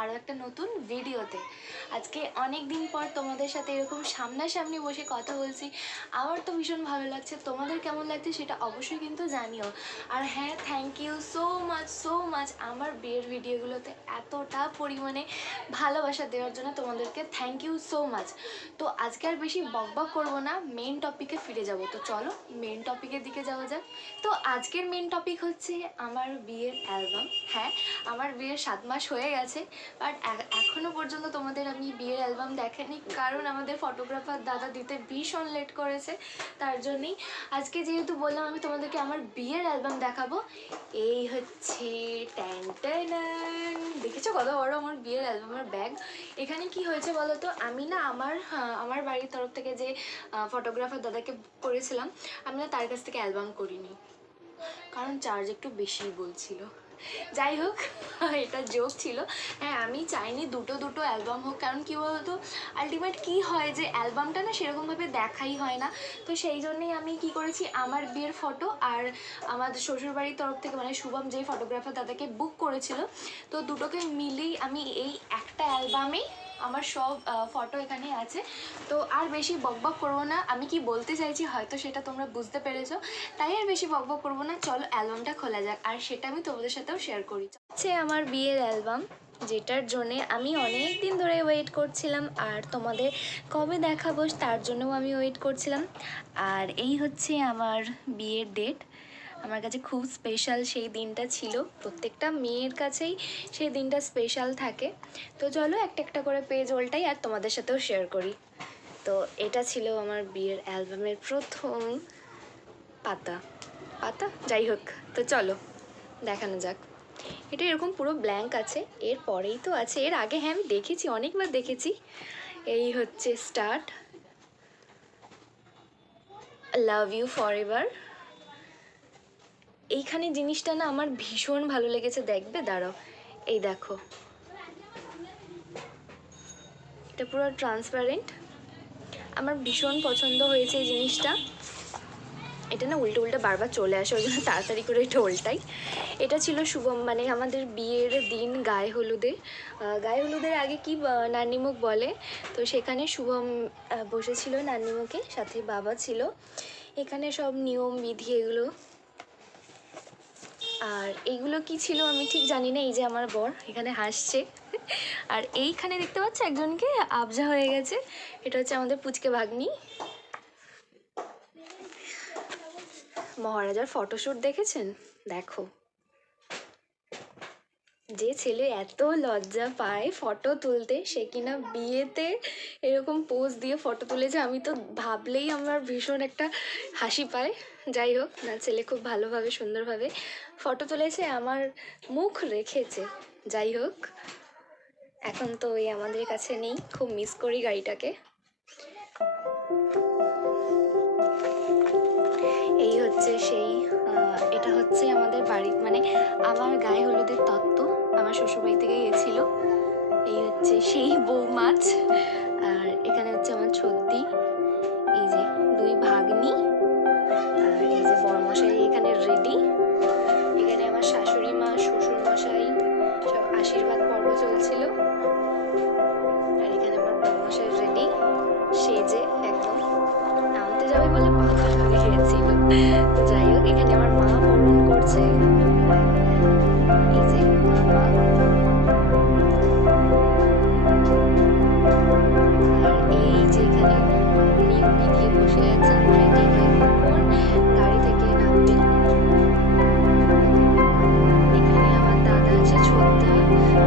আরও একটা নতুন ভিডিওতে। আজকে অনেক দিন পর তোমাদের সাথে এরকম সামনাসামনি বসে কথা বলছি। আমার তো ভীষণ ভালো লাগছে, তোমাদের কেমন লাগছে সেটা অবশ্যই কিন্তু জানিও। আর হ্যাঁ, থ্যাংক ইউ সো মাচ আমার বিয়ের ভিডিওগুলোতে এতটা পরিমাণে ভালোবাসা দেওয়ার জন্য তোমাদেরকে থ্যাংক ইউ সো মাচ। তো আজকে আর বেশি বকবক করবো না, মেন টপিকে ফিরে যাব। তো চলো মেন টপিকের দিকে যাওয়া যাক। তো আজকের মেন টপিক হচ্ছে আমার বিয়ের অ্যালবাম। হ্যাঁ, আমার বিয়ের 7 মাস হয়ে গেছে, বাট এখনও পর্যন্ত তোমাদের আমি বিয়ের অ্যালবাম দেখাইনি, কারণ আমাদের ফটোগ্রাফার দাদা দিতে ভীষণ লেট করেছে। তার জন্যই আজকে যেহেতু বললাম আমি তোমাদেরকে আমার বিয়ের অ্যালবাম দেখাবো। এই হচ্ছে ট্যান ট্যান, দেখেছো কত বড় আমার বিয়ের অ্যালবামের ব্যাগ। এখানে কি হয়েছে বলো তো, আমি না আমার বাড়ির তরফ থেকে যে ফটোগ্রাফার দাদাকে বুক করেছিলাম, আমি না তার কাছ থেকে অ্যালবাম করিনি, কারণ চার্জ একটু বেশিই বলছিল। যাই হোক, এটা জোক ছিল। হ্যাঁ, আমি চাইনি দুটো অ্যালবাম হোক, কারণ কী বলতো, আলটিমেট কী হয় যে অ্যালবামটা না সেরকমভাবে দেখাই হয় না। তো সেই জন্যেই আমি কি করেছি, আমার বিয়ের ফটো আর আমার শ্বশুরবাড়ির তরফ থেকে মানে শুভম যেই ফটোগ্রাফার তাদেরকে বুক করেছিল, তো দুটোকে মিলেই আমি এই একটা অ্যালবামেই আমার সব ফটো এখানে আছে। তো আর বেশি বকবক করবো না, আমি কি বলতে চাইছি হয়তো সেটা তোমরা বুঝতে পেরেছো, তাই আর বেশি বকবক করবো না। চলো অ্যালবামটা খোলা যাক, আর সেটা আমি তোমাদের সাথেও শেয়ার করি। হচ্ছে আমার বিয়ের অ্যালবাম, যেটার জন্যে আমি অনেক দিন ধরে ওয়েট করছিলাম, আর তোমাদের কবে দেখাবো তার জন্যও আমি ওয়েট করছিলাম। আর এই হচ্ছে আমার বিয়ের ডেট, আমার কাছে খুব স্পেশাল সেই দিনটা ছিল। প্রত্যেকটা মেয়ের কাছেই সেই দিনটা স্পেশাল থাকে। তো চলো একটা একটা করে পেজ ওল্টাই আর তোমাদের সাথেও শেয়ার করি। তো এটা ছিল আমার বিয়ের অ্যালবামের প্রথম পাতা যাই হোক, তো চলো দেখানো যাক। এটা এরকম পুরো ব্ল্যাঙ্ক আছে, এর পরেই তো আছে, এর আগে হ্যাঁ আমি দেখেছি, অনেকবার দেখেছি। এই হচ্ছে start, love you forever. এইখানে জিনিসটা না আমার ভীষণ ভালো লেগেছে, দেখবে দাঁড়াও, এই দেখো, এটা পুরো ট্রান্সপারেন্ট, আমার ভীষণ পছন্দ হয়েছে এই জিনিসটা। এটা না উল্টে উল্টে বারবার চলে আসে, ওই জন্য তাড়াতাড়ি করে এটা উল্টাই। এটা ছিল শুভম মানে আমাদের বিয়ের দিন গায়ে হলুদের আগে কি নান্নিমুখ বলে, তো সেখানে শুভম বসেছিল নান্নিমুখে, সাথে বাবা ছিল। এখানে সব নিয়ম বিধি এগুলো, আর এইগুলো কি ছিল আমি ঠিক জানি না। এই যে আমার বর এখানে হাসছে, আর এইখানে দেখতে পাচ্ছ একজনকে আবজা হয়ে গেছে, এটা হচ্ছে আমাদের পুচকে ভাগ্নি। মহারাজার ফটোশ্যুট দেখেছেন? দেখো, যে ছেলে এত লজ্জা পায় ফটো তুলতে, সে কিনা বিয়েতে এরকম পোজ দিয়ে ফটো তুলেছে। আমি তো ভাবলেই আমার ভীষণ একটা হাসি পায়। যাই হোক না, ছেলে খুব ভালোভাবে সুন্দরভাবে ফটো তুলেছে, আমার মুখ রেখেছে। যাই হোক, এখন তো এই আমাদের কাছে নেই, খুব মিস করি গাড়িটাকে। এই হচ্ছে সেই এটা হচ্ছে আমাদের বাড়ি মানে আমার গায়ে হলুদের তত্ত্ব, আমার শ্বশুরবাড়ি থেকে গেছিলো। এই হচ্ছে সেই বউ মাছ, আর এখানে হচ্ছে আমার ছদ্দি, এই যে 2 ভাগ্নি, আর এই যে বরমশাই এখানে রেডি। এখানে আমার শাশুড়ি মা, শ্বশুর মশাই সব আশীর্বাদ পর্ব চলছিল, আর এখানে আমার বরমশাই রেডি সেজে একদম নামতে যাবে বলে পাগল হয়ে গেছিল। যাই হোক, এখানে আমার মা বরণ করছে, এই যে মা, আর এই যে এখানে নিয়মি দিয়ে বসে আছে, রেডি হয়ে কখন গাড়ি থেকে নামবে। এখানে আমার দাদা আছে ছোটদা,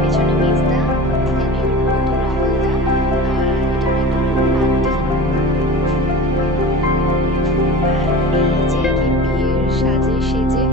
পেছনে মেজদা, এখানে ওর বন্ধু রাহুলদা, আর এটা আমার একটা আন্টি। আর এই যে আমি বিয়ের সাজে সেজে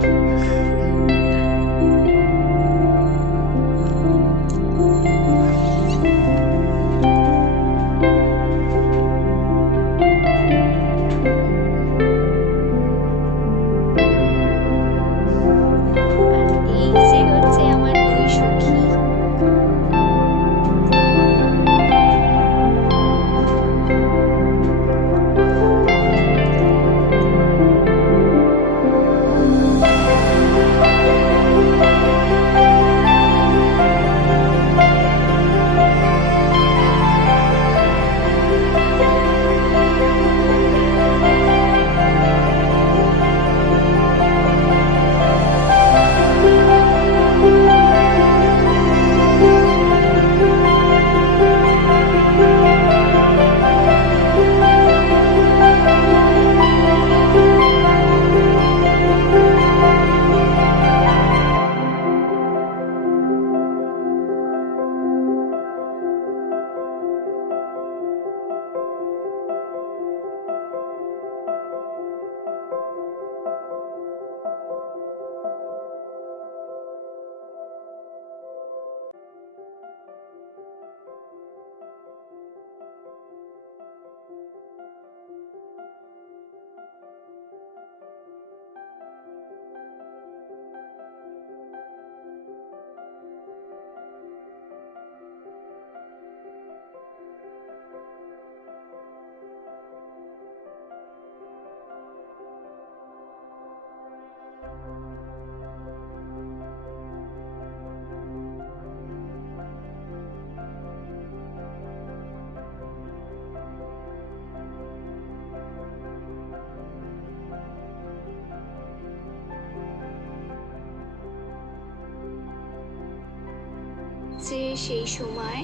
সেই সময়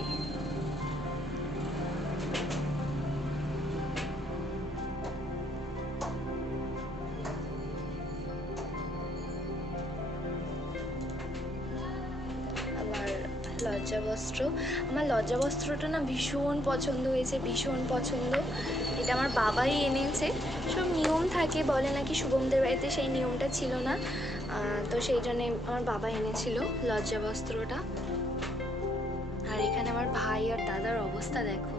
লজ্জাবস্ত্র। আমার লজ্জাবস্ত্রটা না ভীষণ পছন্দ হয়েছে, ভীষণ পছন্দ। এটা আমার বাবাই এনেছে। সব নিয়ম থাকে বলে নাকি শুভমদের বাড়িতে সেই নিয়মটা ছিল না, তো সেই জন্যে আমার বাবা এনেছিল লজ্জাবস্ত্রটা। আর এখানে আমার ভাই আর দাদার অবস্থা দেখো।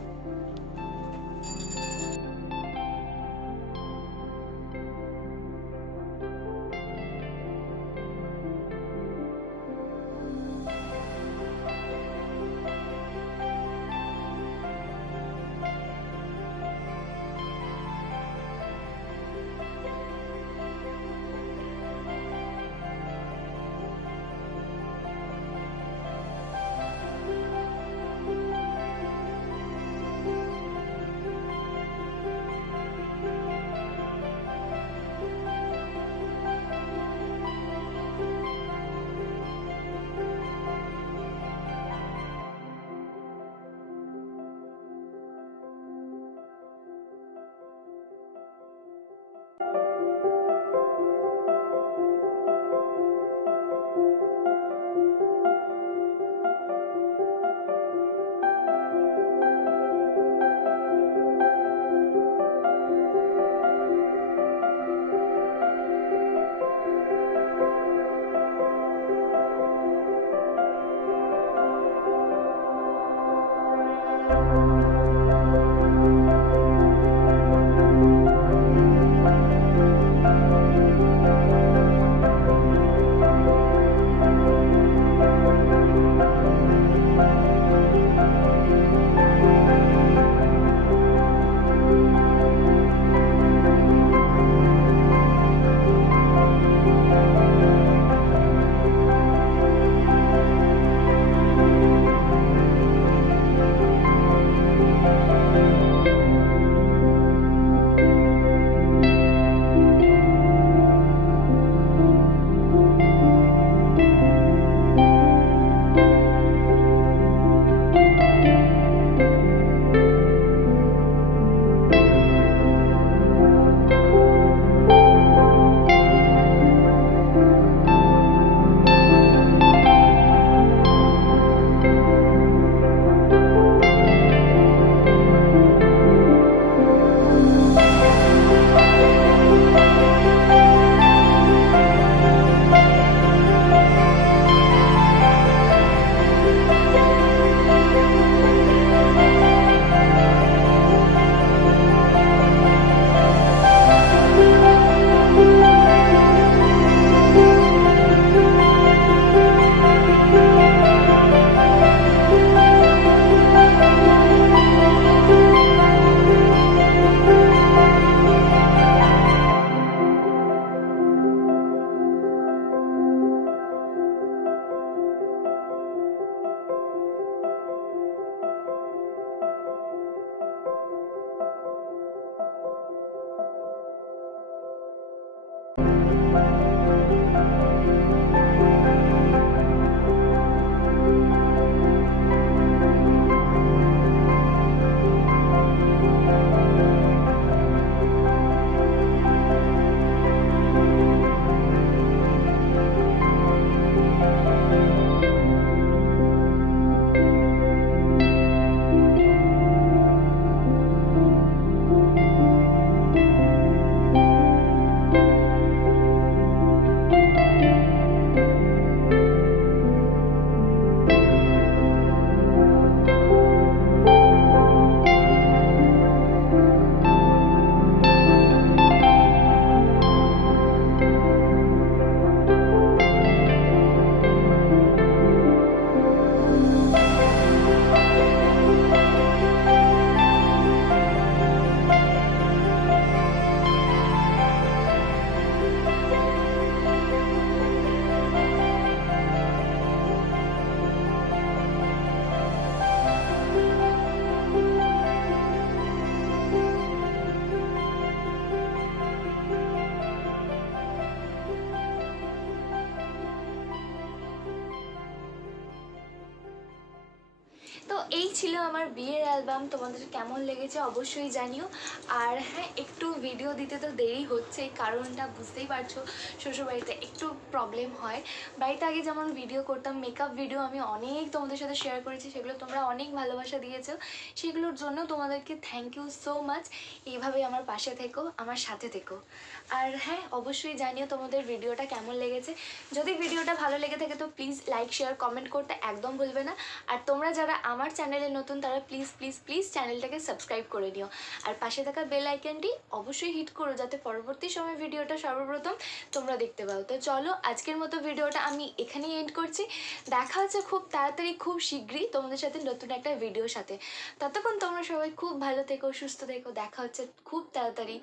এই ছিল আমার বিয়ের অ্যালবাম। তোমাদের কেমন লেগেছে অবশ্যই জানিও। আর হ্যাঁ, একটু ভিডিও দিতে তো দেরি হচ্ছে, কারণটা বুঝতেই পারছো, শ্বশুরবাড়িতে একটু প্রবলেম হয়। বাড়িতে আগে যেমন ভিডিও করতাম, মেকআপ ভিডিও আমি অনেক তোমাদের সাথে শেয়ার করেছি, সেগুলো তোমরা অনেক ভালোবাসা দিয়েছো, সেগুলোর জন্য তোমাদেরকে থ্যাংক ইউ সো মাচ। এইভাবেই আমার পাশে থেকো, আমার সাথে থেকো। আর হ্যাঁ, অবশ্যই জানিও তোমাদের ভিডিওটা কেমন লেগেছে। যদি ভিডিওটা ভালো লেগে থাকে তো প্লিজ লাইক শেয়ার কমেন্ট করতে একদম ভুলবে না। আর তোমরা যারা আমার চ্যানেলে নতুন তারা প্লিজ প্লিজ প্লিজ চ্যানেলটাকে সাবস্ক্রাইব করে নিও। আর পাশে থাকা বেল আইকনটি অবশ্যই হিট করো, যাতে পরবর্তী সময় ভিডিওটা সর্বপ্রথম তোমরা দেখতে পাও। তো চলো, আজকের মতো ভিডিওটা আমি এখানেই এন্ড করছি। দেখা হচ্ছে খুব তাড়াতাড়ি, খুব শীঘ্রই তোমাদের সাথে নতুন একটা ভিডিওর সাথে। ততক্ষণ তোমরা সবাই খুব ভালো থেকো, সুস্থ থেকো। দেখা হচ্ছে খুব তাড়াতাড়ি।